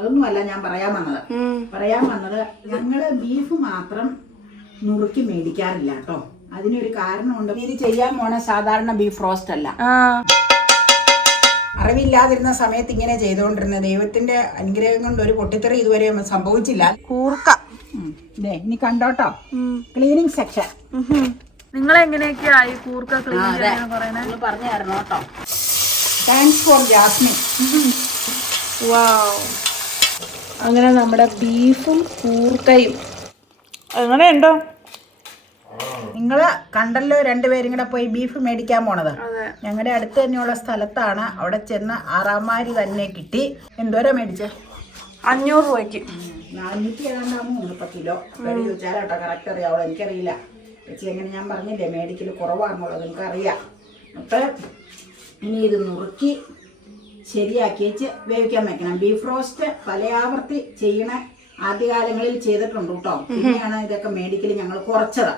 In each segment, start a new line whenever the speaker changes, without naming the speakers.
അതൊന്നുമല്ല ഞാൻ പറയാൻ വന്നത്. പറയാൻ വന്നത് ഞങ്ങൾ ബീഫ് മാത്രം നുറുക്കി മേടിക്കാറില്ല കേട്ടോ. അതിനൊരു കാരണമുണ്ട്. ഇത് ചെയ്യാൻ പോണ സാധാരണ ബീഫ് റോസ്റ്റ് അല്ല. അറിവില്ലാതിരുന്ന സമയത്ത് ഇങ്ങനെ ചെയ്തുകൊണ്ടിരുന്നത് ദൈവത്തിന്റെ അനുഗ്രഹം കൊണ്ട് ഒരു പൊട്ടിത്തെറി ഇതുവരെ സംഭവിച്ചില്ല.
കൂർക്ക.
ഇനി കണ്ടോട്ടോ. ക്ലീനിങ് സെക്ഷൻ
നിങ്ങൾ എങ്ങനെയൊക്കെയാ ഈ കൂർക്ക ക്ലീൻ
പറഞ്ഞു തരണം കേട്ടോ. താങ്ക്സ് ഫോർ ജാസ്മിൻ
വാവ് അങ്ങനെ നമ്മുടെ ബീഫും കൂർക്കയും. എങ്ങനെയുണ്ടോ?
നിങ്ങൾ കണ്ടല്ലോ രണ്ടുപേരും കൂടെ പോയി ബീഫ് മേടിക്കാൻ പോണത്. ഞങ്ങളുടെ അടുത്ത് തന്നെയുള്ള സ്ഥലത്താണ്. അവിടെ ചെന്ന് ആറാമാരി തന്നെ കിട്ടി. എന്തോരാ മേടിച്ച?
അഞ്ഞൂറ് രൂപയ്ക്ക്.
നാനൂറ്റി ഏതാണ്ടാവും മുപ്പത് കിലോ. പേര് ചോദിച്ചാലോ കേട്ടോ കറക്റ്റ് അറിയാവോ? എനിക്കറിയില്ല. ചേച്ചി എങ്ങനെ ഞാൻ പറഞ്ഞില്ലേ മേടിക്കൽ കുറവാണെന്നുള്ളത് എനിക്കറിയാം അപ്പം ഇനി ഇത് നുറുക്കി ശരിയാക്കി വെച്ച് വേവിക്കാൻ വെക്കണം. ബീഫ് റോസ്റ്റ് പലയാവർത്തി ചെയ്യണ ആദ്യകാലങ്ങളിൽ ചെയ്തിട്ടുണ്ട് കേട്ടോ. പിന്നെയാണ് ഇതൊക്കെ മേടിക്കൽ ഞങ്ങൾ കുറച്ചത്.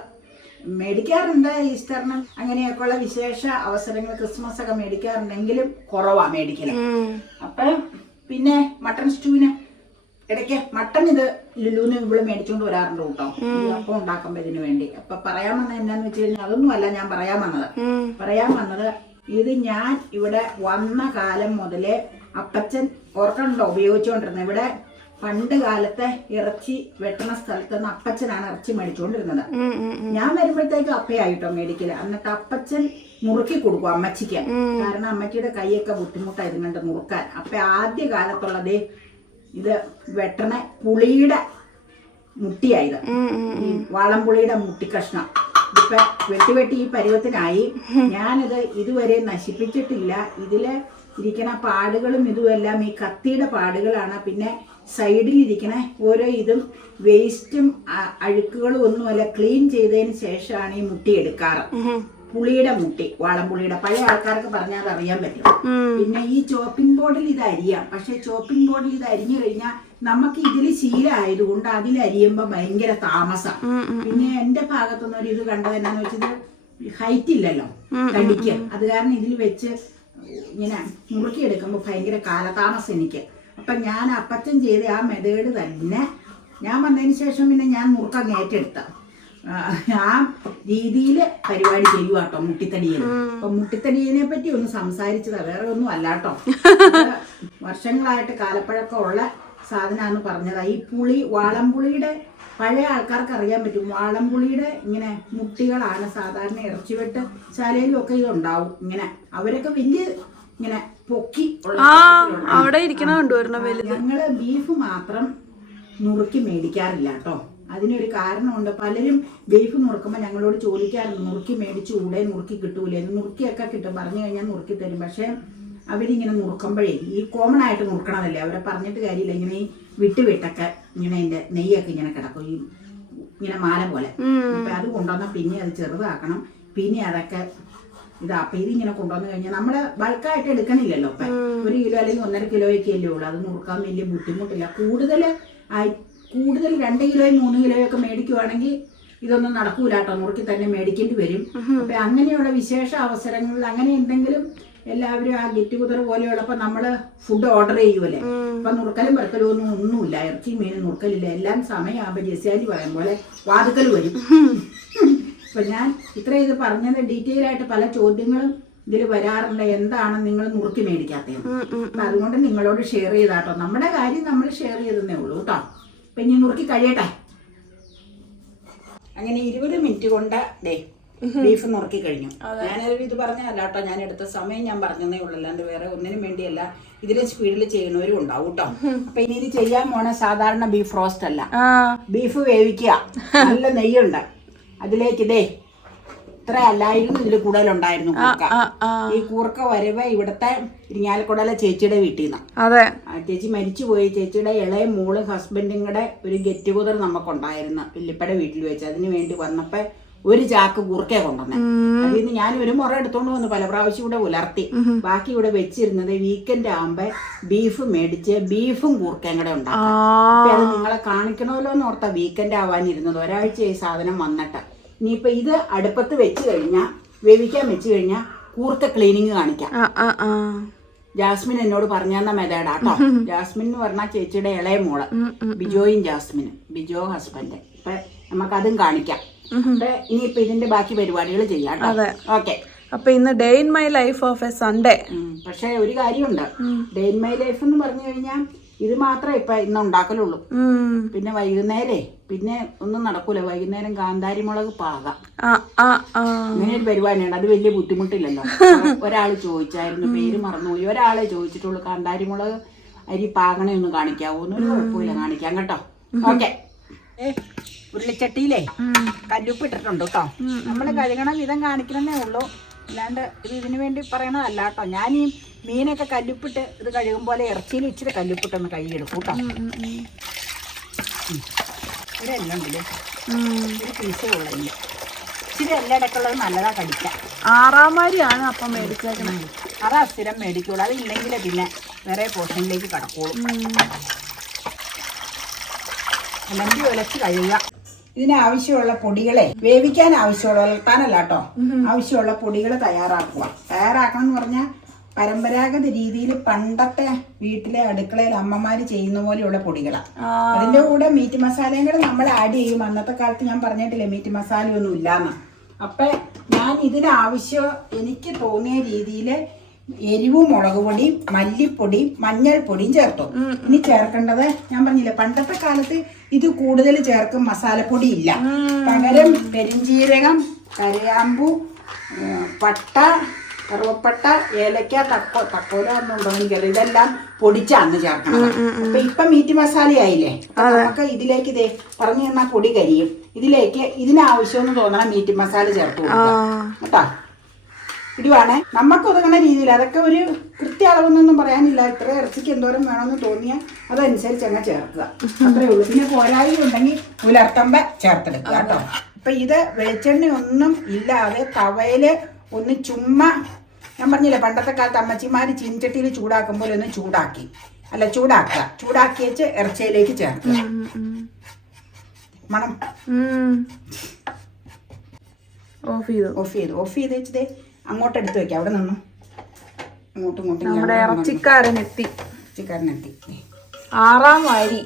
മേടിക്കാറുണ്ട് ഈസ്റ്ററിന് അങ്ങനെയൊക്കെയുള്ള വിശേഷ അവസരങ്ങൾ ക്രിസ്മസ് ഒക്കെ മേടിക്കാറുണ്ടെങ്കിലും കുറവാ മേടിക്കൽ. അപ്പൊ പിന്നെ മട്ടൺ സ്റ്റൂവിന് ഇടയ്ക്ക് മട്ടൺ ഇത് ലുലുന്ന് ഇവിടെ മേടിച്ചുകൊണ്ട് വരാറുണ്ട് കേട്ടോ. അപ്പം ഉണ്ടാക്കുമ്പോ ഇതിനു വേണ്ടി. അപ്പൊ പറയാൻ വന്നത് എന്നാന്ന് വെച്ച് കഴിഞ്ഞാൽ അതൊന്നും അല്ല ഞാൻ പറയാൻ വന്നത്. പറയാൻ വന്നത് ഇത് ഞാൻ ഇവിടെ വന്ന കാലം മുതലേ അപ്പച്ചൻ ഓർക്കണ്ടോ ഉപയോഗിച്ചുകൊണ്ടിരുന്നത് ഇവിടെ പണ്ട് കാലത്തെ ഇറച്ചി വെട്ടണ സ്ഥലത്ത് നിന്ന് അപ്പച്ചനാണ് ഇറച്ചി മേടിച്ചുകൊണ്ടിരുന്നത് ഞാൻ വരുമ്പോഴത്തേക്കും അപ്പയായിട്ടോ മേടിക്കൽ. എന്നിട്ട് അപ്പച്ചൻ മുറുക്കി കൊടുക്കും അമ്മച്ചിക്ക്. കാരണം അമ്മച്ചിയുടെ കൈയൊക്കെ ബുദ്ധിമുട്ടായിരുന്നുണ്ട് മുറുക്കാൻ. അപ്പ ആദ്യ കാലത്തുള്ളത് ഇത് വെട്ടണ പുളിയുടെ മുട്ടിയായത് വാളംപുളിയുടെ മുട്ടി വെട്ടി വെട്ടി ഈ പരുവത്തിനായി ഞാനിത് ഇതുവരെ നശിപ്പിച്ചിട്ടില്ല. ഇതിൽ ഇരിക്കണ പാടുകളും ഇതുമെല്ലാം ഈ കത്തിയുടെ പാടുകളാണ്. പിന്നെ സൈഡിൽ ഇരിക്കണ ഓരോ ഇതും വേസ്റ്റും അഴുക്കുകളും ഒന്നുമല്ല ക്ലീൻ ചെയ്തതിന് ശേഷമാണ് ഈ മുട്ടി എടുക്കാറ്. പുളിയുടെ മുട്ടി വാളംപുളിയുടെ പഴയ ആൾക്കാർക്ക് പറഞ്ഞാൽ അറിയാൻ പറ്റും. പിന്നെ ഈ ചോപ്പിംഗ് ബോർഡിൽ ഇത് അരിയാം. പക്ഷെ ചോപ്പിംഗ് ബോർഡിൽ ഇത് അരിഞ്ഞു കഴിഞ്ഞാൽ നമുക്ക് ഇതിൽ ശീലമായതുകൊണ്ട് അതിൽ അരിയുമ്പോ ഭയങ്കര താമസം. പിന്നെ എന്റെ ഭാഗത്തുനിന്ന് ഒരു ഇത് കണ്ടത് എന്നാന്ന് വെച്ചത് ഹൈറ്റ് ഇല്ലല്ലോ തടിക്ക്. അത് കാരണം ഇതിൽ വെച്ച് ഇങ്ങനെ മുറുക്കിയെടുക്കുമ്പോൾ ഭയങ്കര കാലതാമസം എനിക്ക്. അപ്പൊ ഞാൻ അപ്പച്ചൻ ചെയ്ത ആ മെതേഡ് തന്നെ. ഞാൻ വന്നതിന് ശേഷം പിന്നെ ഞാൻ മുറുക്കം ഏറ്റെടുത്ത ആ, രീതിയിൽ പരിപാടി ചെയ്യുക കേട്ടോ മുട്ടിത്തടിയെ അപ്പൊ മുട്ടിത്തടിയനെ പറ്റി ഒന്ന് സംസാരിച്ചതാ വേറെ ഒന്നും അല്ലാട്ടോ. വർഷങ്ങളായിട്ട് കാലപ്പഴക്കം ഉള്ള കാലപ്പഴക്കമുള്ള സാധനമാന്ന് പറഞ്ഞതാ. ഈ പുളി വാളംപുളിയുടെ പഴയ ആൾക്കാർക്ക് അറിയാൻ പറ്റും. വാളംപുളിയുടെ ഇങ്ങനെ മുട്ടികളാണ് സാധാരണ ഇറച്ചിവെട്ട് ശാലയിലും ഒക്കെ ഇതുണ്ടാവും ഇങ്ങനെ അവരൊക്കെ വലിയ ഇങ്ങനെ പൊക്കി
അവിടെ ഇരിക്കണ കണ്ടുവരണ
ഞങ്ങൾ ബീഫ് മാത്രം നുറുക്കി മേടിക്കാറില്ല കേട്ടോ. അതിനൊരു കാരണമുണ്ട്. പലരും ബീഫ് നുറുക്കുമ്പോൾ ഞങ്ങളോട് ചോദിക്കാറുണ്ട് നുറുക്കി മേടിച്ചു കൂടെ നുറുക്കി കിട്ടൂലേ? നുറുക്കിയൊക്കെ കിട്ടും. പറഞ്ഞു കഴിഞ്ഞാൽ നുറുക്കി തരും. പക്ഷേ അവരിങ്ങനെ നുറുക്കുമ്പോഴേ ഈ കോമൺ ആയിട്ട് നുറുക്കണമെന്നല്ലേ അവരെ പറഞ്ഞിട്ട് കാര്യമില്ല. ഇങ്ങനെ ഈ വിട്ട് വിട്ടൊക്കെ ഇങ്ങനെ അതിന്റെ നെയ്യൊക്കെ ഇങ്ങനെ കിടക്കും. ഈ ഇങ്ങനെ മാല പോലെ. അപ്പൊ അത് കൊണ്ടുവന്നാൽ പിന്നെ അത് ചെറുതാക്കണം. പിന്നെ അതൊക്കെ ഇതാ. അപ്പൊ ഇതിങ്ങനെ കൊണ്ടുവന്നു കഴിഞ്ഞാൽ നമ്മൾ ബൾക്കായിട്ട് എടുക്കണില്ലല്ലോ ഇപ്പൊ. ഒരു കിലോ അല്ലെങ്കിൽ ഒന്നര കിലോയൊക്കെ അല്ലേ ഉള്ളൂ. അത് നുറുക്കാൻ വലിയ ബുദ്ധിമുട്ടില്ല. കൂടുതൽ കൂടുതൽ രണ്ട് കിലോയും മൂന്ന് കിലോയും ഒക്കെ മേടിക്കുവാണെങ്കിൽ ഇതൊന്നും നടക്കൂല മുറുക്കി നുറുക്കി തന്നെ മേടിക്കേണ്ടി വരും. അപ്പൊ അങ്ങനെയുള്ള വിശേഷ അവസരങ്ങളിൽ അങ്ങനെ എന്തെങ്കിലും എല്ലാവരും ആ ഗെറ്റ് കുതിര പോലെയുള്ളപ്പോ നമ്മൾ ഫുഡ് ഓർഡർ ചെയ്യുമല്ലേ അപ്പൊ നുറുക്കലും പെറുക്കലും ഒന്നും ഒന്നുമില്ല. ഇറച്ചി മീൻ നുറുക്കലില്ല. എല്ലാം സമയമാകുമ്പോ ജെസിയാലി പറയും പോലെ വാതുക്കൽ വരും. അപ്പൊ ഞാൻ ഇത്ര ഇത് പറഞ്ഞത് ഡീറ്റെയിൽ ആയിട്ട് പല ചോദ്യങ്ങളും ഇതിൽ വരാറുണ്ട്. എന്താണ് നിങ്ങൾ നുറുക്കി മേടിക്കാത്തത് അപ്പൊ അതുകൊണ്ട് നിങ്ങളോട് ഷെയർ ചെയ്താട്ടോ. നമ്മുടെ കാര്യം നമ്മൾ ഷെയർ ചെയ്തേ ഉള്ളൂ കേട്ടോ. അപ്പൊ ഇനി നുറുക്കി കഴിയട്ടെ. അങ്ങനെ ഇരുപത് മിനിറ്റ് കൊണ്ട് ഡേ ബീഫ് നുറുക്കി കഴിഞ്ഞു. ഞാനൊരു ഇത് പറഞ്ഞതല്ല കേട്ടോ ഞാൻ എടുത്ത സമയം ഞാൻ പറഞ്ഞതേ ഉള്ളൂ. അല്ലാണ്ട് വേറെ ഒന്നിനും വേണ്ടിയല്ല. ഇതിലെ സ്പീഡിൽ ചെയ്യുന്നവരും ഉണ്ടാവും കേട്ടോ. അപ്പൊ ഇനി ഇത് ചെയ്യാൻ പോണ സാധാരണ ബീഫ് റോസ്റ്റ് അല്ല.
ആ.
ബീഫ് വേവിക്കുക. നല്ല നെയ്യുണ്ട്. അതിലേക്ക് ഇതേ ഇത്ര അല്ലായിരുന്നു ഇതിൽ കൂടുതലുണ്ടായിരുന്നു കൂർക്ക. ഈ കൂർക്ക വരവ് ഇവിടുത്തെ ഇരിങ്ങാലക്കുടയിലെ ചേച്ചിയുടെ വീട്ടിൽ നിന്ന്.
അതെ.
ചേച്ചി മരിച്ചുപോയി ചേച്ചിയുടെ ഇളയ മോൾ ഹസ്ബൻഡും കൂടെ ഒരു ഗെറ്റ് ടുഗദർ നമുക്കുണ്ടായിരുന്നു വല്യപ്പയുടെ വീട്ടിൽ വെച്ച്. അതിന് വേണ്ടി വന്നപ്പോ ഒരു ചാക്ക് കുറുക്കെ കൊണ്ടുവന്നെ. അതിൽ നിന്ന് ഞാൻ ഒരു മുറ എടുത്തോണ്ട് വന്നു. പല പ്രാവശ്യം ഇവിടെ ഉലർത്തി. ബാക്കി ഇവിടെ വെച്ചിരുന്നത് വീക്കെൻഡ് ആകുമ്പോ ബീഫ് മേടിച്ച് ബീഫും കൂർക്കയും കൂടെ ഉണ്ടാക്കി. അത് നിങ്ങളെ കാണിക്കണമല്ലോ എന്ന് ഓർത്ത വീക്കെൻഡ് ആവാനിരുന്നത്. ഒരാഴ്ച ഈ സാധനം വന്നിട്ട്. ഇനിയിപ്പൊ ഇത് അടുപ്പത്ത് വെച്ച് കഴിഞ്ഞാൽ വേവിക്കാൻ വെച്ച് കഴിഞ്ഞാൽ കൂർത്ത ക്ലീനിങ് കാണിക്കാം. ജാസ്മിൻ എന്നോട് പറഞ്ഞു തന്ന മെതേഡാ കേട്ടോ ജാസ്മിൻ എന്ന് പറഞ്ഞാൽ ചേച്ചിയുടെ ഇളയ മോൾ. ബിജോയും ജാസ്മിനും. ബിജോ ഹസ്ബൻഡ്. ഇപ്പൊ നമുക്കതും കാണിക്കാം. അപ്പൊ ഇനിയിപ്പൊ ഇതിന്റെ ബാക്കി പരിപാടികൾ ചെയ്യാം ഓക്കെ.
അപ്പൊ ഇന്ന് day in my life of a Sunday
പക്ഷെ ഒരു കാര്യമുണ്ട് ഡേ ഇൻ മൈ ലൈഫ് എന്ന് പറഞ്ഞു കഴിഞ്ഞാൽ ഇത് മാത്രമേ ഇപ്പൊ ഇന്ന് ഉണ്ടാക്കലുള്ളൂ. പിന്നെ വൈകുന്നേരേ പിന്നെ ഒന്നും നടക്കൂല. വൈകുന്നേരം കാന്താരി മുളക് പാകാം അങ്ങനെ ഒരു പരിപാടിയുണ്ട്. അത് വലിയ ബുദ്ധിമുട്ടില്ലല്ലോ. ഒരാൾ ചോദിച്ചായിരുന്നു പേര് മറന്നുപോയി. ഒരാളെ ചോദിച്ചിട്ടുള്ളൂ കാന്താരി മുളക് അരി പാകണേ ഒന്ന് കാണിക്കാവോ? ഒന്നും കുഴപ്പമില്ല കാണിക്കാം കേട്ടോ. ഓക്കെ. ഉരുളിച്ചട്ടിയിലേ കല്ലുപ്പ് ഇട്ടിട്ടുണ്ട് കേട്ടോ. നമ്മൾ കഴുകണ വിധം കാണിക്കണമെന്നേ ഉള്ളൂ. അല്ലാണ്ട് ഇത് ഇതിനു വേണ്ടി പറയണതല്ല കേട്ടോ ഞാൻ ഈ മീനൊക്കെ കല്ലുപ്പിട്ട് ഇത് കഴുകും പോലെ ഇറച്ചിയിൽ ഇച്ചിരി കല്ലുപ്പിട്ടൊന്ന് കഴുകിയെടുക്കും കേട്ടോ. ഇവിടെ എല്ലാം ഉണ്ടല്ലേ? ഒരു പീസ് കൊള്ളില്ല ഇച്ചിരി എല്ലാ ഇടയ്ക്കുള്ളത് നല്ലതാ കടിക്കാം
ആറാമാരിയാണ് അപ്പം മേടിച്ചേക്കണേ.
അതാ സ്ഥിരം മേടിക്കുള്ളൂ. അതില്ലെങ്കിൽ പിന്നെ വേറെ പോർഷനിലേക്ക് കടക്കുള്ളൂ. അല്ലെങ്കിൽ ഉലച്ച് കഴുകുക ഇതിന് ആവശ്യമുള്ള പൊടികളെ വേവിക്കാൻ ആവശ്യമുള്ള വളർത്താനല്ല കേട്ടോ. ആവശ്യമുള്ള പൊടികൾ തയ്യാറാക്കുക. തയ്യാറാക്കണം എന്ന് പറഞ്ഞാൽ പരമ്പരാഗത രീതിയിൽ പണ്ടത്തെ വീട്ടിലെ അടുക്കളയിൽ അമ്മമാര് ചെയ്യുന്ന പോലെയുള്ള പൊടികളാണ് അതിന്റെ കൂടെ മീറ്റ് മസാലയും കൂടെ നമ്മൾ ആഡ് ചെയ്യും. അന്നത്തെ കാലത്ത് ഞാൻ പറഞ്ഞിട്ടില്ലേ മീറ്റ് മസാലയൊന്നും ഇല്ലാന്ന്. അപ്പൊ ഞാൻ ഇതിനാവശ്യം എനിക്ക് തോന്നിയ രീതിയിൽ എരിവും മുളക് പൊടി മല്ലിപ്പൊടിയും മഞ്ഞൾപ്പൊടിയും ചേർത്തു. ഇനി ചേർക്കേണ്ടത് ഞാൻ പറഞ്ഞില്ല പണ്ടത്തെ കാലത്ത് ഇത് കൂടുതൽ ചേർക്കും മസാലപ്പൊടി ഇല്ല. പകരം പെരിഞ്ചീരകം കരയാമ്പു പട്ട കറുവപ്പട്ട ഏലക്ക തക്കോ തക്കോല ഒന്നുണ്ടോ എനിക്കറിയാം ഇതെല്ലാം പൊടിച്ചാന്ന് ചേർക്കണം. അപ്പൊ ഇപ്പൊ മീറ്റ് മസാലയായില്ലേ? ആയില്ലേ നമുക്ക് ഇതിലേക്ക് ഇതേ പറഞ്ഞു തന്ന പൊടി കരിയും. ഇതിലേക്ക് ഇതിനാവശ്യമെന്ന് തോന്നണം മീറ്റ് മസാല ചേർത്ത് കൊടുക്കാം കേട്ടോ? ഇടുവാണേ. നമുക്ക് ഒതുങ്ങുന്ന രീതിയിൽ അതൊക്കെ ഒരു കൃത്യ അളവെന്നൊന്നും പറയാനില്ല. ഇത്ര ഇറച്ചിക്ക് എന്തോരം വേണമെന്ന് തോന്നിയാൽ അതനുസരിച്ച് അങ്ങ് ചേർക്കുക. അത്രേ ഉള്ളൂ. പിന്നെ പോരായി ഉണ്ടെങ്കിൽ പുലർത്തമ്പ ചേർത്തെടുക്കുക കേട്ടോ. അപ്പൊ ഇത് വെളിച്ചെണ്ണ ഒന്നും ഇല്ലാതെ തവയിൽ ഒന്ന് ചുമ്മാ ഞാൻ പറഞ്ഞില്ലേ പണ്ടത്തെ കാലത്ത് അമ്മച്ചിമാര് ചീൻചട്ടിയിൽ ചൂടാക്കുമ്പോൾ ഒന്ന് ചൂടാക്കി. അല്ല ചൂടാക്കുക. ചൂടാക്കി വെച്ച് ഇറച്ചിയിലേക്ക് ചേർക്കുക. മണം.
ഓഫ് ചെയ്തു.
ഓഫ് ചെയ്തു. ഓഫ് ചെയ്ത് വെച്ചതേ അങ്ങോട്ട് എടുത്ത് വെക്കാം അവിടെ നിന്നു. അങ്ങോട്ടും ഇങ്ങോട്ടും
നമ്മുടെ
ചിക്കറിനെത്തി
ആറാം വാരി.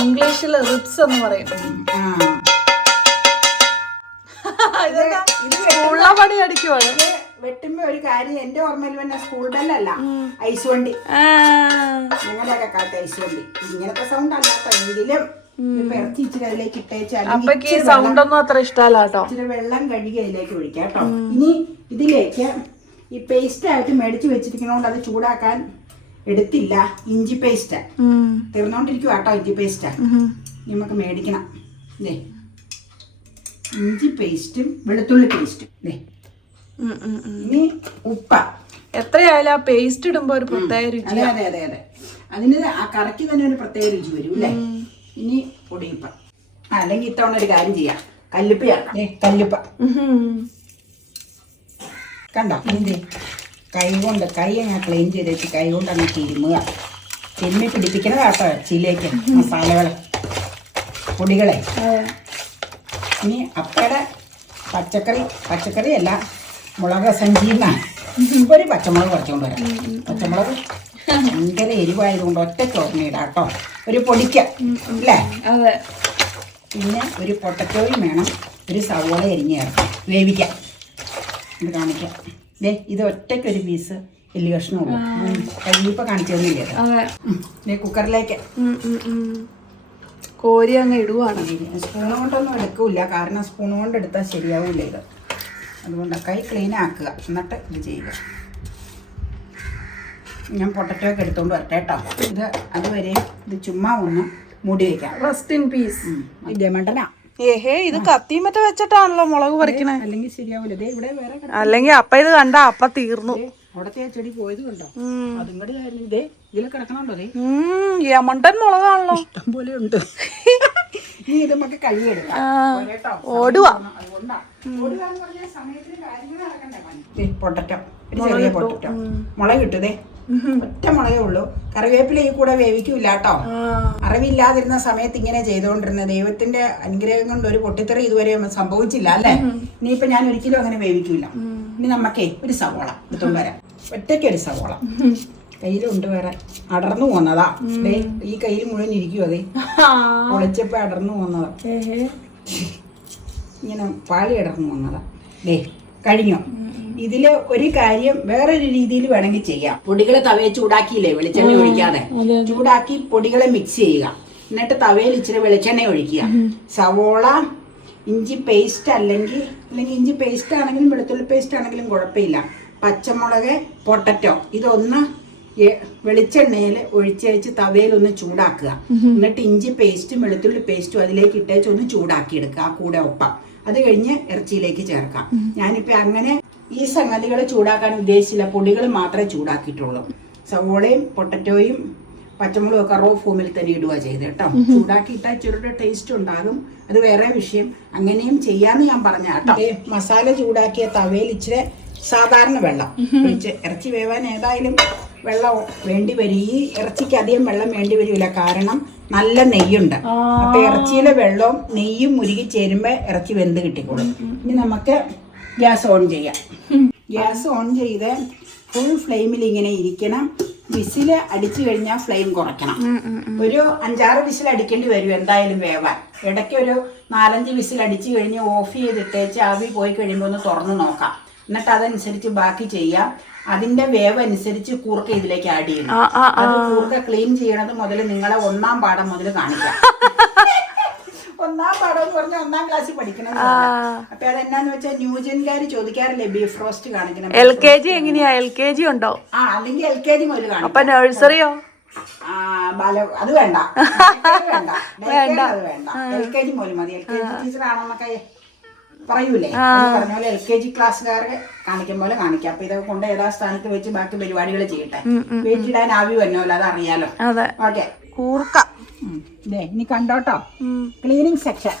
ഇംഗ്ലീഷിൽ റിപ്സ് എന്ന് പറയും. പണി അടിക്കുവാണ്.
വെട്ടുമ്പോ ഒരു കാര്യം എന്റെ ഓർമ്മയിൽ തന്നെ സ്കൂൾ ബെല്ലല്ല. ഐസ് വണ്ടി. ഞങ്ങളുടെയൊക്കെ കാലത്ത് ഐസ് വണ്ടി. ഇങ്ങനത്തെ സൗണ്ട് അല്ലാത്ത എങ്കിലും ഇച്ചിരി അതിലേക്ക്
അപ്പക്ക് ഈ സൗണ്ട് ഒന്നും അത്ര ഇഷ്ടമല്ല കേട്ടോ.
ഇച്ചിരി വെള്ളം കഴുകി അതിലേക്ക് ഒഴിക്കാം കേട്ടോ. ഇനി ഇതിലേക്ക് ഈ പേസ്റ്റ് ആയിട്ട് മേടിച്ച് വെച്ചിരിക്കുന്നതുകൊണ്ട് അത് ചൂടാക്കാൻ എടുത്തില്ല. ഇഞ്ചി പേസ്റ്റ് തീർന്നോണ്ടിരിക്കും കേട്ടോ ഇഞ്ചി പേസ്റ്റ് നമുക്ക് മേടിക്കണം. ദേ. ഇഞ്ചി പേസ്റ്റും വെളുത്തുള്ളി പേസ്റ്റും ദേ. ഇനി ഉപ്പ.
എത്രയായാലും ആ പേസ്റ്റ് ഇടുമ്പോ ഒരു പ്രത്യേക രുചി
അതെ അതെ അതെ അതെ. അതിന് ആ കറക്കി തന്നെ ഒരു പ്രത്യേക രുചി വരും അല്ലേ? ഇനി പൊടിയിപ്പ ആ അല്ലെങ്കിൽ ഇത്തവണ ഒരു കാര്യം ചെയ്യാം. കല്ലുപ്പ ചേർക്കാം. കല്ലുപ്പ. കണ്ടോ? എന്തേ? കൈ കൊണ്ട് കൈ അങ്ങ് ക്ലീൻ ചെയ്ത് വെച്ച് കൈ കൊണ്ട് അങ്ങ് തിരുമുക. തിരുമ്മി പിടിപ്പിക്കണ കേട്ടോ ചില്ലേക്ക് മസാലകളെ. പൊടികളെ. ഇനി അപ്പയുടെ പച്ചക്കറി പച്ചക്കറിയല്ല മുളക് സഞ്ചീന്നാണ്. ഒരു പച്ചമുളക് കുറച്ചുകൊണ്ട് വരാം. പച്ചമുളക് ഭയങ്കര എരിവായതുകൊണ്ട് ഒറ്റ ചോറിനിടാം കേട്ടോ. ഒരു പൊടിക്ക അല്ലേ?
അതെ.
പിന്നെ ഒരു പൊട്ടറ്റോയും വേണം. ഒരു സവോള എരിഞ്ഞ് ചേർക്കാം. വേവിക്കാം. ഇത് കാണിക്കാം. ദേ ഇത് ഒറ്റയ്ക്ക് ഒരു പീസ് എല്ലി കഷ്ണമുള്ളൂ കയ്യിപ്പോൾ കാണിച്ചു തന്നില്ലേ അതെ. കുക്കറിലേക്ക്.
കോരി അങ്ങ് ഇടുവാണ്.
സ്പൂൺ കൊണ്ടൊന്നും എടുക്കില്ല. കാരണം സ്പൂൺ കൊണ്ട് എടുത്താൽ ശരിയാവില്ല ഇത്. അതുകൊണ്ട് കൈ ക്ലീൻ ആക്കുക. എന്നിട്ട് ഇത് ചെയ്യുക. ഞാൻ പൊട്ടറ്റോ ഒക്കെ എടുത്തുകൊണ്ട് വരട്ടെ കേട്ടോ. ഇത് അതുവരെ ഇത് ചുമ്മാ ഒന്ന് മുടി വെക്കാം.
റെസ്റ്റ് ഇൻ പീസ്
ഉം. മണ്ടനാ
ഏഹേ ഇത് കത്തി മറ്റേ വെച്ചിട്ടാണല്ലോ മുളക് പറിക്കണേ.
അല്ലെങ്കിൽ ശരിയാവില്ല ദേ ഇവിടെ വേറെ
അല്ലെങ്കിൽ അപ്പ ഇത് കണ്ട അപ്പ തീർന്നു.
ദേ, അവിടത്തെ ആ ചെടി പോയത് കണ്ടോ?
ഉം.
അതും കൂടി ആയിരുന്നു. ഇതേ ഇതിൽ കിടക്കണുണ്ടോ
യമണ്ടൻ മുളകാണല്ലോ.
ഇഷ്ടം പോലെ ഉണ്ട്. നീ ഇത് നമുക്ക് കഴുകിയെടുക്കാം. ഓടുക പൊട്ടറ്റോ. ഒരു ചെറിയ പൊട്ടറ്റോ. മുളക് കിട്ടുതേ ഒറ്റ മുളകേ ഉള്ളൂ. കറിവേപ്പില ഈ കൂടെ വേവിക്കൂല കേട്ടോ. അറിവില്ലാതിരുന്ന സമയത്ത് ഇങ്ങനെ ചെയ്തുകൊണ്ടിരുന്ന ദൈവത്തിന്റെ അനുഗ്രഹം കൊണ്ട് ഒരു പൊട്ടിത്തെറി ഇതുവരെ സംഭവിച്ചില്ല അല്ലേ? ഇനിയിപ്പോ ഞാൻ ഒരിക്കലും അങ്ങനെ വേവിക്കൂല. ഇനി നമ്മക്കേ ഒരു സവോള എടുത്തോണ്ട് വരാം. ഒറ്റയ്ക്ക് ഒരു സവോള കയ്യിലുണ്ട് വേറെ. അടർന്നു പോന്നതാ. ഈ കയ്യിൽ മുഴുവൻ ഇരിക്കും അതെ പൊളിച്ചപ്പോ അടർന്നു പോന്നതാ. ഇങ്ങനെ പാളി അടർന്നു പോന്നതാ. ദേ കഴിഞ്ഞു? ഇതിൽ ഒരു കാര്യം വേറൊരു രീതിയിൽ വേണമെങ്കിൽ ചെയ്യാം. പൊടികൾ തവയെ ചൂടാക്കിയില്ലേ? വെളിച്ചെണ്ണ ഒഴിക്കാതെ. ചൂടാക്കി പൊടികളെ മിക്സ് ചെയ്യുക. എന്നിട്ട് തവയിൽ ഇച്ചിരി വെളിച്ചെണ്ണ ഒഴിക്കുക. സവോള ഇഞ്ചി പേസ്റ്റ് അല്ലെങ്കിൽ അല്ലെങ്കിൽ ഇഞ്ചി പേസ്റ്റ് ആണെങ്കിലും വെളുത്തുള്ളി പേസ്റ്റ് ആണെങ്കിലും കുഴപ്പമില്ല. പച്ചമുളക് പൊട്ടറ്റോ ഇതൊന്ന് വെളിച്ചെണ്ണയിൽ ഒഴിച്ചേച്ച് തവയിൽ ഒന്ന് ചൂടാക്കുക. എന്നിട്ട് ഇഞ്ചി പേസ്റ്റും വെളുത്തുള്ളി പേസ്റ്റും അതിലേക്ക് ഇട്ടേച്ച് ഒന്ന് ചൂടാക്കി എടുക്കുക ആ കൂടെ ഒപ്പം. അത് കഴിഞ്ഞ് ഇറച്ചിയിലേക്ക് ചേർക്കാം. ഞാനിപ്പോ അങ്ങനെ ഈ സംഗതികൾ ചൂടാക്കാൻ ഉദ്ദേശിച്ചില്ല. പൊടികൾ മാത്രമേ ചൂടാക്കിയിട്ടുള്ളൂ. സവോളയും പൊട്ടറ്റോയും പച്ചമുളകും ഒക്കെ റോ ഫോമിൽ തന്നെ ഇടുക ചെയ്ത് കേട്ടോ. ചൂടാക്കിയിട്ടാൽ ചെറുടെ ടേസ്റ്റ് ഉണ്ടാകും. അത് വേറെ വിഷയം. അങ്ങനെയും ചെയ്യാന്ന് ഞാൻ പറഞ്ഞ കേട്ടോ. മസാല ചൂടാക്കിയ തവയിൽ ഇച്ചിരി സാധാരണ വെള്ളം. ഒഴിച്ച് ഇറച്ചി വേവാൻ ഏതായാലും വെള്ളം വേണ്ടി വരും. ഈ ഇറച്ചിക്ക് അധികം വെള്ളം വേണ്ടി വരില്ല കാരണം നല്ല നെയ്യുണ്ട്. അപ്പൊ ഇറച്ചിയിലെ വെള്ളവും നെയ്യും മുരുകി ചേരുമ്പോ ഇറച്ചി വെന്ത് കിട്ടിക്കോളും. ഇനി നമുക്ക് ഗ്യാസ് ഓൺ ചെയ്യാം. ഗ്യാസ് ഓൺ ചെയ്ത് ഫുൾ ഫ്ലെയിമിൽ ഇങ്ങനെ ഇരിക്കണം. വിസിൽ അടിച്ചു കഴിഞ്ഞാൽ ഫ്ലെയിം കുറയ്ക്കണം. ഒരു അഞ്ചാറ് വിസിൽ അടിക്കേണ്ടി വരും എന്തായാലും വേവാൻ. ഇടയ്ക്ക് ഒരു നാലഞ്ച് വിസിൽ അടിച്ചു കഴിഞ്ഞ് ഓഫ് ചെയ്തിട്ടേച്ച് ആവി പോയി കഴിയുമ്പോൾ ഒന്ന് തുറന്ന് നോക്കാം. എന്നിട്ട് അതനുസരിച്ച് ബാക്കി ചെയ്യാം. അതിന്റെ വേവ് അനുസരിച്ച് കൂർക്ക ഇതിലേക്ക് ആഡ് ചെയ്യണം. അത് കൂർക്ക ക്ലീൻ ചെയ്യണത് മുതൽ നിങ്ങളെ ഒന്നാം പാഠം മുതൽ കാണിക്കാം. ഒന്നാം പാഠം എന്ന് പറഞ്ഞാൽ ഒന്നാം ക്ലാസ്സിൽ പഠിക്കണം അപ്പൊ അതെന്നാന്ന് വെച്ചാൽ ന്യൂജൻകാർ ചോദിക്കാറില്ലേ ബീഫ് ഫ്രോസ്റ്റ് കാണിക്കണം
എൽ കെ ജി എങ്ങനെയാ? എൽ കെ ജി ഉണ്ടോ?
ആ അല്ലെങ്കിൽ എൽ കെ ജി മുതൽ കാണിക്കാം.
അപ്പൊ നഴ്സറിയോ?
ബാല അത് വേണ്ട. വേണ്ട. അത് വേണ്ട. എൽ കെ ജി മുതൽ മതി. എൽ കെ ജി ടീച്ചർ ആണെന്നൊക്കെ പറയൂലേ? പറഞ്ഞ പോലെ എൽ കെ ജി ക്ലാസ്സുകാരെ കാണിക്കും പോലെ കാണിക്കാം. അപ്പൊ ഇതൊക്കെ കൊണ്ട് ഏതാ സ്ഥാനത്ത് വെച്ച് ബാക്കി പരിപാടികൾ ചെയ്യട്ടെ. വീട്ടിലിടാൻ ആവി വന്നോല്ലോ അത് അറിയാലോ. ഓക്കെ.
കൂർക്ക.
ദേ ഇനി കണ്ടോട്ടോ. ക്ലീനിങ് സെക്ഷൻ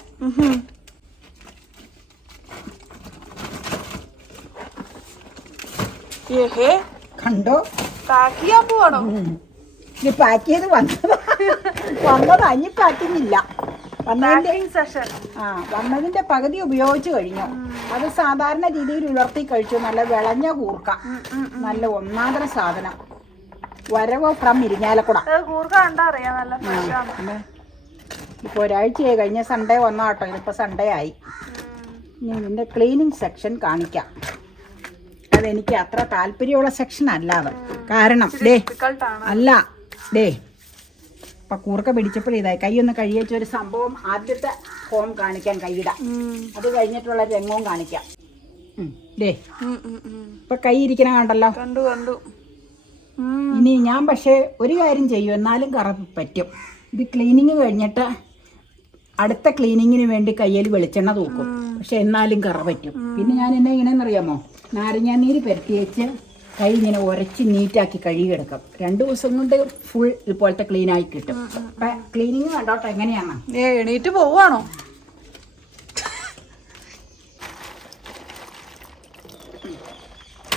കണ്ടോ?
പാക്ക് ചെയ്യാൻ പോവാണോ
ഇത് പാക്ക് ചെയ്ത് വന്നത്. വന്നതാ ഇനി പാക്കിംഗ് വന്നതിന്റെ ആ വന്നതിന്റെ പകുതി ഉപയോഗിച്ച് കഴിഞ്ഞു. അത് സാധാരണ രീതിയിൽ ഉലർത്തി കഴിച്ചു. നല്ല വിളഞ്ഞ കൂർക്ക. നല്ല ഒന്നാന്തര സാധനം. വരവോ ഫ്രം ഇരിഞ്ഞാലക്കുട
അത് കൂർക്ക കണ്ടാ അറിയാം നല്ല ഫ്രഷ് ആണ്
അല്ലേ? ഇപ്പൊ ഒരാഴ്ചയായി കഴിഞ്ഞ സൺഡേ വന്നോ കേട്ടോ സൺഡേ ആയി. ഇനി ക്ലീനിങ് സെക്ഷൻ കാണിക്കാം. അതെനിക്ക് അത്ര താല്പര്യമുള്ള സെക്ഷൻ അല്ല അത്. കാരണം ഡേ അല്ല ഡേ ഇപ്പൊ കൂർക്ക പിടിച്ചപ്പോൾ ഇതായി. കൈ ഒന്ന് കഴിയച്ച ഒരു സംഭവം ആദ്യത്തെ ഫോം കാണിക്കാൻ കൈയിടാം. അത് കഴിഞ്ഞിട്ടുള്ള രംഗവും കാണിക്കാം.
ഡേ.
ഇപ്പൊ കൈ ഇരിക്കണ കണ്ടല്ലോ.
കണ്ടു കണ്ടു.
ഇനി ഞാൻ പക്ഷേ ഒരു കാര്യം ചെയ്യും എന്നാലും കറ പറ്റും. ഇത് ക്ലീനിങ് കഴിഞ്ഞിട്ട് അടുത്ത ക്ലീനിങ്ങിന് വേണ്ടി കയ്യിൽ വെളിച്ചെണ്ണ തൂക്കും. പക്ഷെ എന്നാലും കറ പറ്റും. പിന്നെ ഞാൻ എന്നെ ഇങ്ങനെയെന്നറിയാമോ നാരങ്ങാനീര് പെരട്ടി വെച്ച് കൈ ഇങ്ങനെ ഉരച്ച് നീറ്റാക്കി കഴുകിയെടുക്കും. രണ്ടു ദിവസം കൊണ്ട് ഫുൾ ഇതുപോലത്തെ ക്ലീനായി കിട്ടും. അപ്പൊ ക്ലീനിങ് കണ്ടോട്ടെ എങ്ങനെയാണ്?
എണീറ്റ് പോവാണോ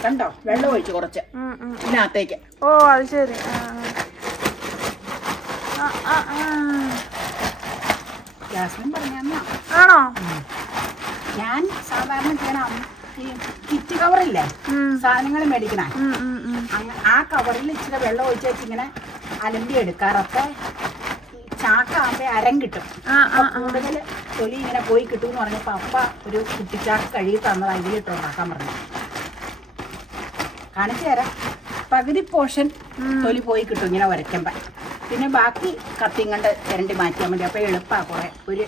കണ്ടോ? വെള്ളം ഒഴിച്ച് കുറച്ച്. ഇതിനകത്തേക്ക്.
ഓ അത് ശരി.
ജാസ്മിൻ പറഞ്ഞാ
ആണോ?
ഞാൻ സാധാരണ ചെയ്യണം ഈ കിറ്റ് കവറില്ലേ?
ഇല്ലേ
സാധനങ്ങൾ മേടിക്കണേ. ആ കവറിൽ ഇച്ചിരി വെള്ളം ഒഴിച്ച് വെച്ച് ഇങ്ങനെ അലമ്പി എടുക്കാറൊക്കെ ചാക്കാകുമ്പോ അരം കിട്ടും. കൂടുതൽ തൊലി ഇങ്ങനെ പോയി കിട്ടും എന്ന് പറഞ്ഞപ്പോ അപ്പ ഒരു കുട്ടിച്ചാക്ക് കഴുകി തന്നത് അതിലിട്ട് ഉണ്ടാക്കാൻ പറഞ്ഞു കാണിച്ചു തരാം. പകുതി പോർഷൻ തൊലി പോയി കിട്ടും ഇങ്ങനെ വരയ്ക്കുമ്പോൾ പിന്നെ ബാക്കി കത്തിയും കണ്ട് ചിരണ്ടി മാറ്റിയാൽ മതി. അപ്പോൾ എളുപ്പമാണ് കുറേ. ഒരു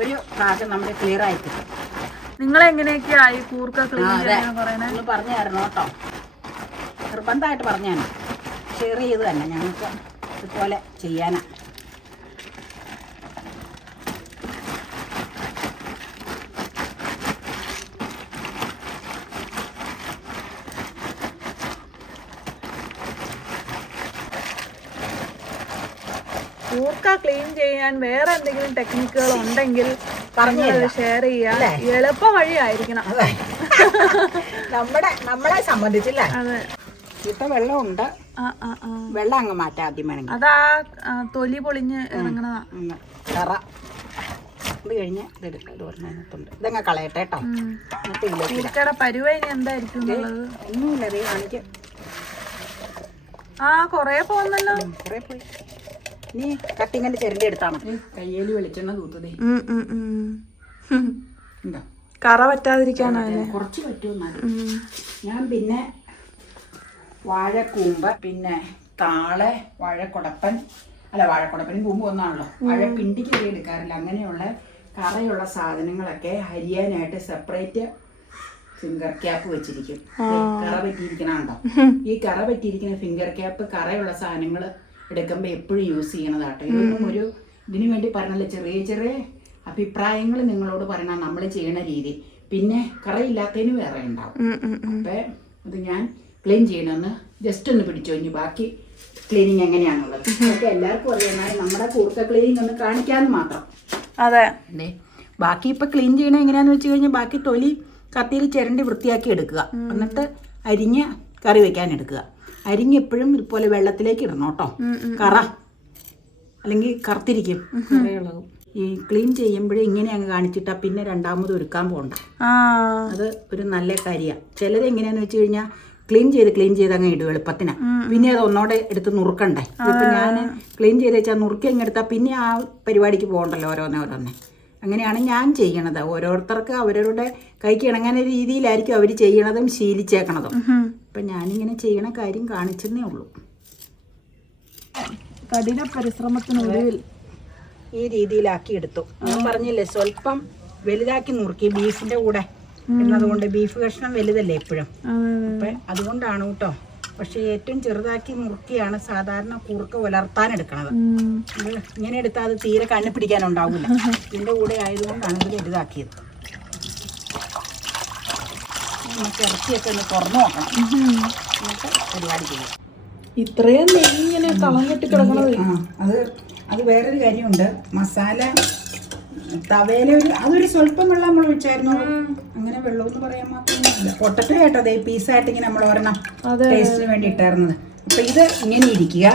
ഒരു ഭാഗം നമ്മൾ ക്ലിയർ ആയി കിട്ടും.
നിങ്ങൾ എങ്ങനെയൊക്കെയാ ഈ കൂർക്ക ക്ലീൻ
ഒന്ന് പറഞ്ഞു തരണം കേട്ടോ. നിർബന്ധമായിട്ട് പറഞ്ഞാണ്. ഷെയർ ചെയ്ത് തന്നെ. ഞങ്ങൾക്ക് ഇതുപോലെ ചെയ്യാനാ.
കൂർക്ക ക്ലീൻ ചെയ്യാൻ വേറെ എന്തെങ്കിലും ടെക്നിക്കുകൾ ഉണ്ടെങ്കിൽ
പറഞ്ഞു
പറഞ്ഞത് ഷെയർ
ചെയ്യാൻ?
എളുപ്പ വഴിയായിരിക്കണം
നമ്മുടെ നമ്മളെ സംബന്ധിച്ചില്ല? ഇപ്പൊ വെള്ളമുണ്ട്. വെള്ളം അങ്ങ് മാറ്റാം ആദ്യം വേണമെങ്കിൽ.
അതാ തൊലി പൊളിഞ്ഞ് ഇറങ്ങണതാ.
കറ ഇത് കഴിഞ്ഞ് ഇതെടുക്കാം ഇത് പറഞ്ഞിട്ടുണ്ട് ഇതങ്ങ് കളയട്ടെ കേട്ടോ. എന്നിട്ട് ഇതിലേക്ക് ഇടാം.
കൂർക്കയുടെ പരുവ ഇനി എന്തായിരിക്കും
ഒന്നുമില്ല കാണിക്ക്.
ആ കൊറേ പോന്നല്ലോ.
കുറെ പോയി. നീ കട്ടിങ്ങന്റെ ചിരണ്ടി എടുത്താ മതി കയ്യേൽ വെളിച്ചെണ്ണ തൂത്തതേ. എന്താ
കറ
കുറച്ച് പറ്റുമെന്നാണ് ഞാൻ പിന്നെ വാഴക്കൂമ്പ് പിന്നെ താളെ വാഴക്കുടപ്പൻ. അല്ല വാഴക്കുടപ്പനും കൂമ്പ് ഒന്നാണല്ലോ. വാഴപ്പിണ്ടിക്ക് കറി എടുക്കാറില്ല. അങ്ങനെയുള്ള കറയുള്ള സാധനങ്ങളൊക്കെ അരിയാനായിട്ട് സെപ്പറേറ്റ് ഫിംഗർ ക്യാപ്പ് വെച്ചിരിക്കും. കറ കറ പറ്റിയിരിക്കണുണ്ടോ ഈ കറ പറ്റിയിരിക്കുന്ന ഫിംഗർ ക്യാപ്പ് കറയുള്ള സാധനങ്ങൾ എടുക്കുമ്പോൾ എപ്പോഴും യൂസ് ചെയ്യണതാട്ടോ. ഇതൊന്നും ഒരു ഇതിനു വേണ്ടി പറഞ്ഞല്ല. ചെറിയ ചെറിയ അഭിപ്രായങ്ങൾ നിങ്ങളോട് പറയണം നമ്മൾ ചെയ്യണ രീതി. പിന്നെ കറയില്ലാത്തതിന് വേറെ ഉണ്ടാവും. അപ്പൊ അത് ഞാൻ ക്ലീൻ ചെയ്യണമെന്ന് ജസ്റ്റ് ഒന്ന് പിടിച്ചു. കഴിഞ്ഞു ബാക്കി ക്ലീനിങ് എങ്ങനെയാണുള്ളത്. അതൊക്കെ എല്ലാവർക്കും അറിയാം. നമ്മുടെ കൂർക്ക ക്ലീനിങ് ഒന്ന് കാണിക്കാന്ന് മാത്രം.
അതെ.
ബാക്കി ഇപ്പൊ ക്ലീൻ ചെയ്യണ എങ്ങനെയാന്ന് വെച്ച് കഴിഞ്ഞാൽ ബാക്കി തൊലി കത്തിയിൽ ചിരണ്ടി വൃത്തിയാക്കി എടുക്കുക. എന്നിട്ട് അരിഞ്ഞ് കറി വെക്കാൻ എടുക്കുക. അരിഞ്ഞ് എപ്പോഴും ഇതുപോലെ വെള്ളത്തിലേക്ക് ഇടണം കേട്ടോ. കറ. അല്ലെങ്കിൽ കറുത്തിരിക്കും. കറയുള്ളതും. ഈ ക്ലീൻ ചെയ്യുമ്പോഴേ ഇങ്ങനെ അങ്ങ് കാണിച്ചിട്ടാ പിന്നെ രണ്ടാമത് ഒരുക്കാൻ പോകണ്ട അത് ഒരു നല്ല കാര്യമാണ് ചിലരെങ്ങനെയാന്ന് വെച്ച് കഴിഞ്ഞാൽ ക്ലീൻ ചെയ്ത് ക്ലീൻ ചെയ്ത് അങ്ങ് ഇടും എളുപ്പത്തിന്. പിന്നെ അത് ഒന്നോടെ എടുത്ത് നുറുക്കണ്ടേ. ഇപ്പൊ ഞാൻ ക്ലീൻ ചെയ്ത് വെച്ചാൽ നുറുക്കി അങ്ങ് എടുത്താൽ പിന്നെ ആ പരിപാടിക്ക് പോകണ്ടല്ലോ ഓരോന്നെ ഓരോന്നെ. അങ്ങനെയാണ് ഞാൻ ചെയ്യണത്. ഓരോരുത്തർക്ക് അവരവരുടെ കൈക്ക് ഇണങ്ങുന്ന രീതിയിലായിരിക്കും അവർ ചെയ്യണതും ശീലിച്ചേക്കണതും.
ഉം.
ഇപ്പൊ ഞാനിങ്ങനെ ചെയ്യണ കാര്യം കാണിച്ചെന്നേ ഉള്ളൂ.
കഠിന പരിശ്രമത്തിനൊടുവിൽ
ഈ രീതിയിലാക്കി എടുത്തു. ഞാൻ പറഞ്ഞില്ലേ സ്വല്പം വലുതാക്കി നുറുക്കി ബീഫിന്റെ കൂടെ എന്നതുകൊണ്ട് ബീഫ് കഷ്ണം വലുതല്ലേ എപ്പോഴും അപ്പൊ അതുകൊണ്ടാണ് കേട്ടോ. പക്ഷെ ഏറ്റവും ചെറുതാക്കി മുറുക്കിയാണ് സാധാരണ കുറുക്ക് ഉലർത്താൻ എടുക്കണത്. ഇങ്ങനെ എടുത്താൽ അത് തീരെ കണ്ണു പിടിക്കാനുണ്ടാവില്ല ഇതിന്റെ കൂടെ ആയതുകൊണ്ടാണ് ഇത് വലുതാക്കിയത്. നമുക്ക് ഇറച്ചിയൊക്കെ ഒന്ന് തുറന്നു നോക്കണം. എന്നിട്ട് പരിപാടി ചെയ്യാം.
ഇത്രയും നെയ്യ് ഇങ്ങനെ കളം കെട്ടി കിടക്കണത്?
ആ അത് അത് വേറൊരു കാര്യമുണ്ട്. മസാല തവേല ഒരു അതൊരു സ്വല്പം വെള്ളം നമ്മൾ ഒഴിച്ചായിരുന്നു. അങ്ങനെ വെള്ളം എന്ന് പറയാൻ മാത്രമൊന്നുമില്ല. പൊട്ടറ്റോ ആയിട്ട് അതേ പീസായിട്ട് ഇങ്ങനെ നമ്മൾ ഒരെണ്ണം ടേസ്റ്റിന് വേണ്ടി ഇട്ടായിരുന്നത്. അപ്പൊ ഇത് ഇങ്ങനെ ഇരിക്കുക.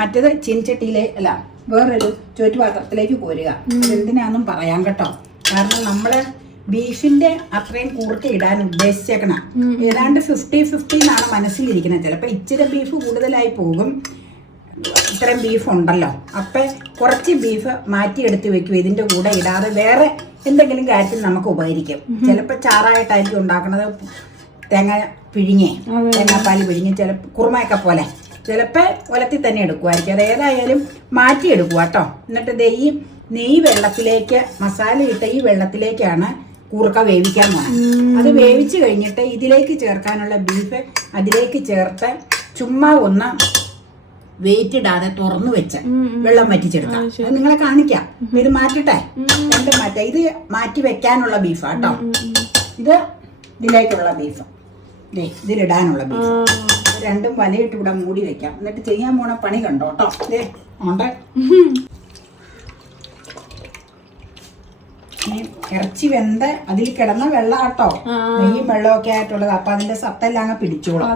മറ്റേത് ചീൻചട്ടിയിലെ അല്ല വേറൊരു ചുറ്റുപാത്രത്തിലേക്ക് കോരുക. എന്തിനാന്നും പറയാം കേട്ടോ. കാരണം നമ്മൾ ബീഫിന്റെ അത്രയും കൂർക്ക ഇടാൻ ഉദ്ദേശിച്ചേക്കണം. ഏതാണ്ട് ഫിഫ്റ്റി ഫിഫ്റ്റി എന്നാണ് മനസ്സിലിരിക്കുന്നത് ചിലപ്പോൾ ഇച്ചിരി ബീഫ് കൂടുതലായി പോകും. ഇത്രയും ബീഫ് ഉണ്ടല്ലോ. അപ്പൊ കുറച്ച് ബീഫ് മാറ്റിയെടുത്ത് വെക്കും. ഇതിന്റെ കൂടെ ഇടാതെ വേറെ എന്തെങ്കിലും കാര്യത്തിൽ നമുക്ക് ഉപകരിക്കും. ചിലപ്പോൾ ചാറായിട്ടായിരിക്കും ഉണ്ടാക്കുന്നത് തേങ്ങ പിഴിഞ്ഞേ തേങ്ങാപ്പാൽ പിഴിഞ്ഞ് ചില കുറുമയൊക്കെ പോലെ. ചിലപ്പോൾ ഒലത്തിൽ തന്നെ എടുക്കുമായിരിക്കും അത് ഏതായാലും മാറ്റിയെടുക്കുക കേട്ടോ എന്നിട്ട് ദേ ഈ നെയ്യ് വെള്ളത്തിലേക്ക് മസാല ഇട്ട ഈ വെള്ളത്തിലേക്കാണ് കൂർക്ക വേവിക്കാൻ പോകണം അത് വേവിച്ച് കഴിഞ്ഞിട്ട് ഇതിലേക്ക് ചേർക്കാനുള്ള ബീഫ് അതിലേക്ക് ചേർത്ത് ചുമ്മാ ഒന്ന് വെയിറ്റ് ഇടാതെ തുറന്നു വെച്ച് വെള്ളം വറ്റിച്ചെടുക്കാം. അത് നിങ്ങളെ കാണിക്കാം. ഇത് മാറ്റട്ടെ? രണ്ട് മാറ്റ. ഇത് മാറ്റി വെക്കാനുള്ള ബീഫാ കേട്ടോ. ഇത് ഇതിലേക്കുള്ള ബീഫ്. ഇതിലിടാനുള്ള ബീഫ്. രണ്ടും വലയിട്ട് ഇവിടെ മൂടി വെക്കാം. എന്നിട്ട് ചെയ്യാൻ പോണ പണി കണ്ടോ കേട്ടോ? ദേ ഉണ്ട് ഇറച്ചി വെന്ത അതിൽ കിടന്ന വെള്ളം കേട്ടോ നെയ്യും വെള്ളമൊക്കെ ആയിട്ടുള്ളത്. അപ്പൊ അതിന്റെ സത്തെല്ലാം അങ്ങ് പിടിച്ചോളും.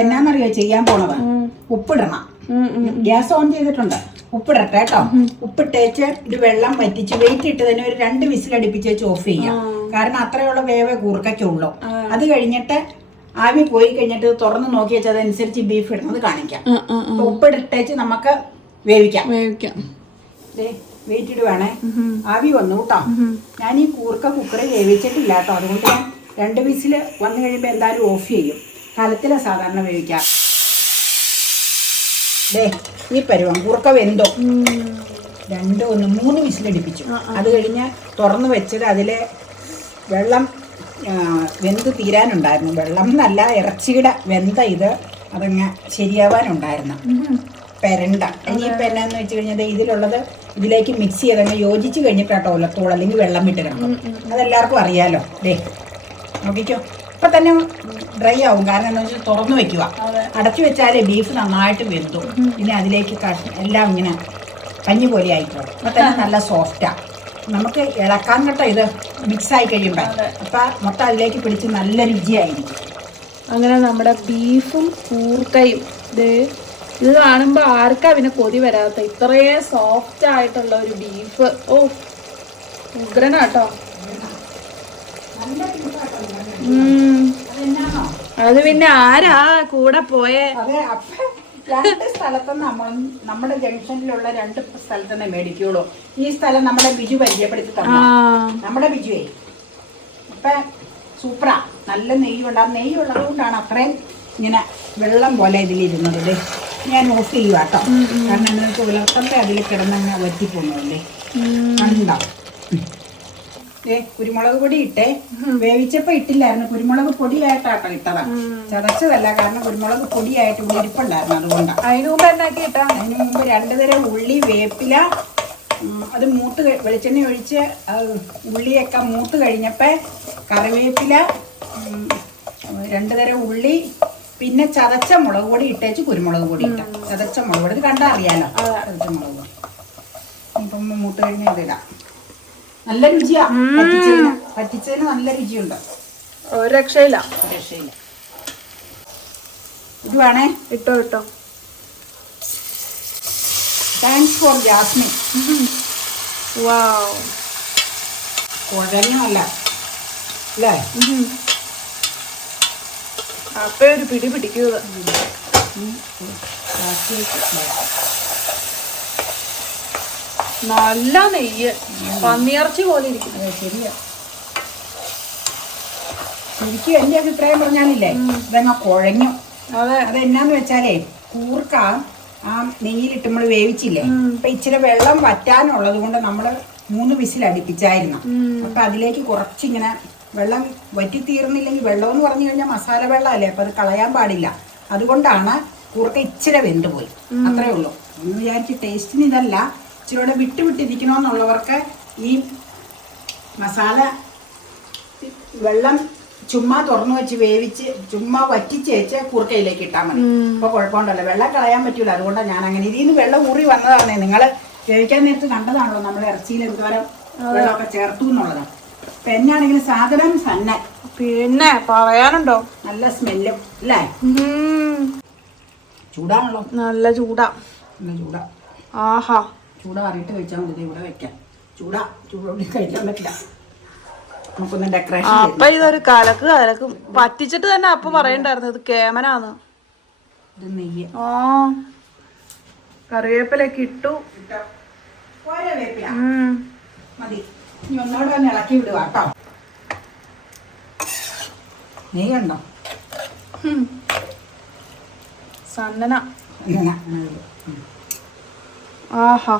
എന്നാന്നറിയോ ചെയ്യാൻ പോണത്? ഉപ്പിടണം. ഗ്യാസ് ഓൺ ചെയ്തിട്ടുണ്ട്. ഉപ്പിടട്ടെ കേട്ടോ ഉപ്പിട്ടേച്ച് ഇത് വെള്ളം വറ്റിച്ച് വെയിറ്റ് ഇട്ട് തന്നെ ഒരു രണ്ട് വിസിലടിപ്പിച്ച് വെച്ച് ഓഫ് ചെയ്യാം. കാരണം അത്രയുള്ള വേവേ കൂർക്കയ്ക്കുള്ളൂ. അത് കഴിഞ്ഞിട്ട് ആവി പോയി കഴിഞ്ഞിട്ട് തുറന്ന് നോക്കി വെച്ചാൽ അതനുസരിച്ച് ബീഫ് ഇടുന്നത് കാണിക്കാം. ഉപ്പിടട്ടേച്ച്. നമുക്ക് വേവിക്കാം.
വേവിക്കാം.
ദേ. വെയിറ്റ് ഇടുവാണേ ആവി വന്നു കേട്ടോ ഞാൻ ഈ കൂർക്ക കുക്കറിൽ വേവിച്ചിട്ടില്ല കേട്ടോ അതുകൊണ്ട് ഞാൻ രണ്ട് വിസിൽ വന്നു കഴിയുമ്പോൾ എന്തായാലും ഓഫ് ചെയ്യും. കലത്തിലാണ് സാധാരണ വേവിക്കാം ദേ ഈ പരുവം കൂർക്ക വെന്തോ. രണ്ട് ഒന്ന് മൂന്ന് വിസിലടിപ്പിച്ചു. അത് കഴിഞ്ഞ് തുറന്ന് വെച്ചിട്ട് അതിലെ വെള്ളം വെന്ത് തീരാനുണ്ടായിരുന്നു. വെള്ളം എന്നല്ല ഇറച്ചിയുടെ വെന്ത ഇത് അതങ്ങ് ശരിയാവാനുണ്ടായിരുന്നു. പെരണ്ട. ഇനി ഇനിയിപ്പോൾ എന്നാന്ന് വെച്ച് കഴിഞ്ഞാൽ ഇതിലുള്ളത് ഇതിലേക്ക് മിക്സ് ചെയ്തങ്ങ് യോജിച്ച് കഴിഞ്ഞിട്ടാട്ടോ ഒലത്തോളം അല്ലെങ്കിൽ വെള്ളം വിട്ട് കിടക്കും അതെല്ലാവർക്കും അറിയാലോ. ദേ നോക്കിക്കോ. ഇപ്പൊ തന്നെ ഡ്രൈ ആവും. കാരണം എന്താ വെച്ചാൽ തുറന്നു വെക്കുക. അടച്ചു വെച്ചാലേ ബീഫ് നന്നായിട്ട് വെന്തു. പിന്നെ അതിലേക്ക് എല്ലാം ഇങ്ങനെ കഞ്ഞി പോലെ ആയിക്കോ. അപ്പൊ തന്നെ നല്ല സോഫ്റ്റാ നമുക്ക് ഇളക്കാൻ കേട്ടോ ഇത് മിക്സ് ആയി കഴിയുമ്പോ. അപ്പൊ മൊത്തം അതിലേക്ക് പിടിച്ച് നല്ല രുചിയായിരിക്കും.
അങ്ങനെ നമ്മുടെ ബീഫും കൂർക്കയും ദേ ഇത് കാണുമ്പോൾ ആർക്കാ പിന്നെ കൊതി വരാത്ത? ഇത്രയും സോഫ്റ്റ് ആയിട്ടുള്ള ഒരു ബീഫ് ഓ ഉഗ്രനാട്ടോ അത് പിന്നെ ആരാ കൂടെ പോയേ?
രണ്ട് സ്ഥലത്ത് നമ്മൾ നമ്മുടെ ജംഗ്ഷനിലുള്ള രണ്ട് സ്ഥലത്ത് തന്നെ മേടിക്കുള്ളൂ. ഈ സ്ഥലം നമ്മുടെ ബിജു പരിചയപ്പെടുത്തി തന്നു. നമ്മുടെ ബിജുവേ. അപ്പൊ സൂപ്പറാ. നല്ല നെയ്യുണ്ട്. ആ നെയ്യ് കൊണ്ടാണ് അത്രയും ഇങ്ങനെ വെള്ളം പോലെ ഇതിലിരുന്നത് ഞാൻ ഓഫ് ചെയ്യുക കേട്ടോ കാരണം എന്താ പുലർത്തമ്പേ അതിൽ കിടന്നങ്ങ് വറ്റിപ്പോന്നല്ലേ കണ്ടോ? ഏ കുരുമുളക് പൊടി ഇട്ടേ. വേവിച്ചപ്പോ ഇട്ടില്ലായിരുന്നു. കുരുമുളക് പൊടിയായിട്ടാട്ടോ ഇട്ടതാ. ചതച്ചതല്ല കാരണം കുരുമുളക് പൊടിയായിട്ട് ഇവിടെ ഇരിപ്പുണ്ടായിരുന്നു അതുകൊണ്ടാണ്
അതിന് മുമ്പ് എന്നാക്കി ഇട്ടാ
അതിന് മുമ്പ് രണ്ട് തരം ഉള്ളി വേപ്പില അത് മൂത്ത് വെളിച്ചെണ്ണ ഒഴിച്ച് ഉള്ളിയൊക്കെ മൂത്ത് കഴിഞ്ഞപ്പോൾ കറിവേപ്പില രണ്ട് തരം ഉള്ളി പിന്നെ ചതച്ച മുളക് പൊടി ഇട്ടേച്ച് കുരുമുളക് പൊടി ഇട്ടാം. ചതച്ച മുളക് പൊടി. ഇത് കണ്ടാ അറിയാലോ? ചതച്ച മുളക് പൊടി. ഇപ്പം മൂട്ട് കഴിഞ്ഞാൽ ഇതിടാം നല്ല രുചിയാ. പറ്റിച്ചതിന്. പറ്റിച്ചതിന് നല്ല രുചിയുണ്ട്.
ഒരു രക്ഷയില്ല.
രക്ഷയില്ല. ഇത് വേണേ?
ഇട്ടോ ഇട്ടോ.
താങ്ക്സ് ഫോർ ജാസ്മിൻ
വാവ്
കുഴഞ്ഞല്ല അല്ലേ?
അപ്പൊ ഒരു പിടി പിടിക്കുന്നത് നല്ല നെയ്യ്. പന്നിയിറച്ചി പോലെ ഇരിക്കുന്നു.
ശരിയാ. ശരിക്കും എന്റെ അഭിപ്രായം പറഞ്ഞാലില്ലേ ഇതങ്ങ കുഴഞ്ഞു.
അതെ.
അതെന്നാന്ന് വെച്ചാലേ കൂർക്ക ആ നെയ്യിലിട്ട് നമ്മൾ വേവിച്ചില്ലേ അപ്പൊ ഇച്ചിരി വെള്ളം വറ്റാനുള്ളത് കൊണ്ട് നമ്മൾ മൂന്ന് വിസിൽ അടുപ്പിച്ചായിരുന്നു അപ്പൊ അതിലേക്ക് കുറച്ചിങ്ങനെ വെള്ളം വറ്റിത്തീർന്നില്ലെങ്കിൽ വെള്ളം എന്ന് പറഞ്ഞു കഴിഞ്ഞാൽ മസാല വെള്ളമല്ലേ? അപ്പം അത് കളയാൻ പാടില്ല. അതുകൊണ്ടാണ് കൂർക്ക ഇച്ചിരി വെന്ത് പോയി. അത്രേ ഉള്ളൂ. എന്ന് വിചാരിച്ച് ടേസ്റ്റിന് ഇതല്ല. ഇച്ചിരി കൂടെ വിട്ട് വിട്ടിരിക്കണമെന്നുള്ളവർക്ക് ഈ മസാല വെള്ളം ചുമ്മാ തുറന്നു വെച്ച് വേവിച്ച് ചുമ്മാ വറ്റിച്ച് വെച്ച് കൂർക്കയിലേക്ക് ഇട്ടാൽ മതി. അപ്പൊ കുഴപ്പമുണ്ടല്ലോ. വെള്ളം കളയാൻ പറ്റൂല. അതുകൊണ്ടാണ് ഞാൻ അങ്ങനെ ഇതിൽ നിന്ന് വെള്ളം ഊറി വന്നതാണ്. നിങ്ങൾ വേവിക്കാൻ നേരത്ത് കണ്ടതാണല്ലോ. നമ്മൾ ഇറച്ചിയിൽ എന്തോരം വെള്ളമൊക്കെ ചേർത്തു എന്നുള്ളതാണ് അപ്പൊ എന്നാണെങ്കിലും സാധനം സന്നൽ
പിന്നെ പറയാനുണ്ടോ?
നല്ല സ്മെല്ലും അല്ലേ. ചൂടാണല്ലോ.
നല്ല ചൂടാ.
നല്ല ചൂടാ.
ആഹാ.
ചൂടാറിയിട്ട് കഴിച്ചാൽ മതി. ഇവിടെ വെക്കാം. ചൂടാ. ചൂടോടി കഴിക്കാൻ പറ്റില്ല.
അപ്പൊ ഇതൊരു കലക്ക് കലക്ക്. പറ്റിച്ചിട്ട് തന്നെ അപ്പൊ പറയണ്ടായിരുന്നു. ഇത് കേമനാന്ന് ഓ കറിവേപ്പിലൊക്കെ ഇട്ടു.
മതി. ഇനി ഒന്നോടെ ഒന്ന് ഇളക്കി വിടുക കേട്ടോ. നീ
കണ്ടോ. സന്നന ആഹാ.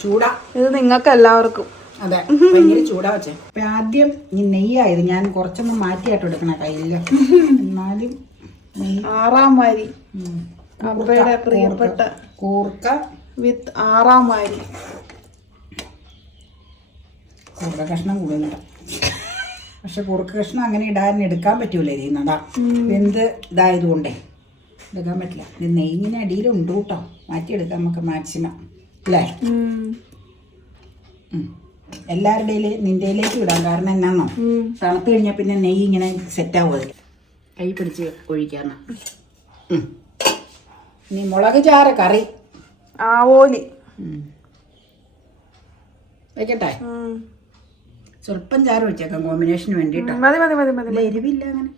ചൂടാ.
ഇത് നിങ്ങൾക്ക് എല്ലാവർക്കും
അതെ ഭയങ്കര ചൂടാ വെച്ചേ അപ്പൊ ആദ്യം ഈ നെയ്യായത് ഞാൻ കുറച്ചൊന്നും മാറ്റിയായിട്ട് എടുക്കണ കയ്യിൽ. എന്നാലും
ആറാം വാരി. അമ്മയുടെ പ്രിയപ്പെട്ട
കൂർക്ക.
വിത്ത് ആറാം വാരി.
കൂർക്ക കഷ്ണം കൂടുതലുണ്ട്. പക്ഷെ കുറുക്ക് കഷ്ണം അങ്ങനെ ഇടാൻ എടുക്കാൻ പറ്റൂല ഇതിൽ എന്ത് വെന്ത് ഇതായതുകൊണ്ടേ എടുക്കാൻ പറ്റില്ല. ഇത് നെയ്യിന് അടിയിലുണ്ട് കേട്ടോ. മാറ്റിയെടുക്കാം നമുക്ക് മാക്സിമം. അല്ലേ. എല്ലാവരുടെയും നിന്റെയിലേക്ക് ഇടാം. കാരണം എന്നാന്നോ? തണുത്തു കഴിഞ്ഞാൽ പിന്നെ നെയ്യ് ഇങ്ങനെ സെറ്റ് ആവുക കൈ പിടിച്ച് ഒഴിക്കാന്ന്. ഇനി മുളക് ചാറ് കറി.
ആവോലി.
വെക്കട്ടെ. സ്വല്പം ചാറ് വെച്ചേക്കാം കോമ്പിനേഷന് വേണ്ടിട്ടോ.
മതി മതി മതി മതി
അല്ല എരിവില്ല അങ്ങനെ.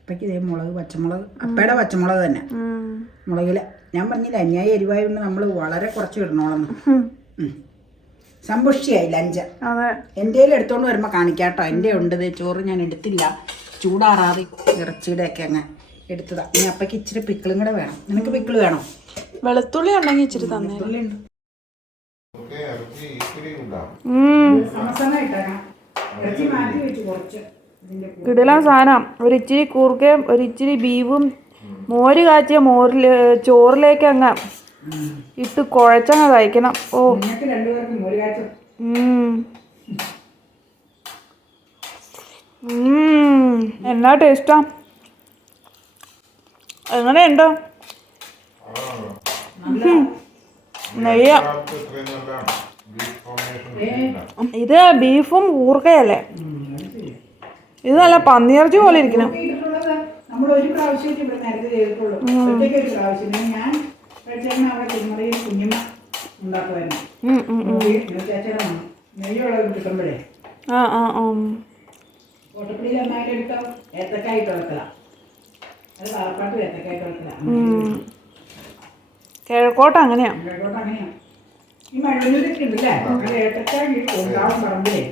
അപ്പയ്ക്ക് ഇതേ മുളക് പച്ചമുളക് അപ്പയുടെ പച്ചമുളക് തന്നെ. മുളകില. ഞാൻ പറഞ്ഞില്ല അന്യായ എരിവായതുകൊണ്ട് നമ്മൾ വളരെ കുറച്ച് ഇടണോളന്ന്. സമ്പുഷ്ടിയായി ലഞ്ച് എന്റെ എടുത്തോണ്ട് വരുമ്പോൾ കാണിക്കാട്ടോ. എന്റെ ഉണ്ട് ചോറ് ഞാൻ എടുത്തില്ല. ചൂടാറാതെ ഇറച്ചിയുടെ ഒക്കെ അങ്ങ് എടുത്തതാ. ഇനി അപ്പയ്ക്ക് ഇച്ചിരി പിക്കിളും കൂടെ വേണം. നിനക്ക് പിക്കിൾ വേണോ?
വെളുത്തുള്ളി ഉണ്ടെങ്കിൽ ഇച്ചിരി തന്നെ
ഉള്ളിയുണ്ട് ഇറച്ചി മാറ്റി വെച്ച് കുറച്ച് ഇതിന്റെ
കിടിലൻ സാധനം. ഒരു ഇച്ചിരി കൂർക്കയും ഒരു ഇച്ചിരി ബീഫും മോര് കാച്ചിയ മോരിൽ ചോറിലേക്ക് അങ്ങ് ഇട്ട് കുഴച്ചങ്ങ് കഴിക്കണം. ഓ. എന്നാ ടേസ്റ്റാ? എങ്ങനെയുണ്ട്? നെയ്യ. ഇത് ബീഫും ഊർക്കയല്ലേ ഇത് നല്ല പന്നിയിറച്ചി പോലെ ഇരിക്കണം. ആ ആ ആ.
ഓട്ടപ്പടിയിൽ നന്നായിട്ട് എടുത്ത? ഏത്തക്കായിട്ട് ഇളക്കല അത് വാഴപ്പാട്ട് ഏത്തക്കായ കുളത്തിലാണ്
ഉം. കിഴക്കോട്ട് അങ്ങനെയാ.
അങ്ങനെയാണ് ഈ മഴയൂരൊക്കെ ഉണ്ടല്ലേ? അങ്ങനെ ഏത്തക്കായ ഉണ്ടാവും പറമ്പിലേ.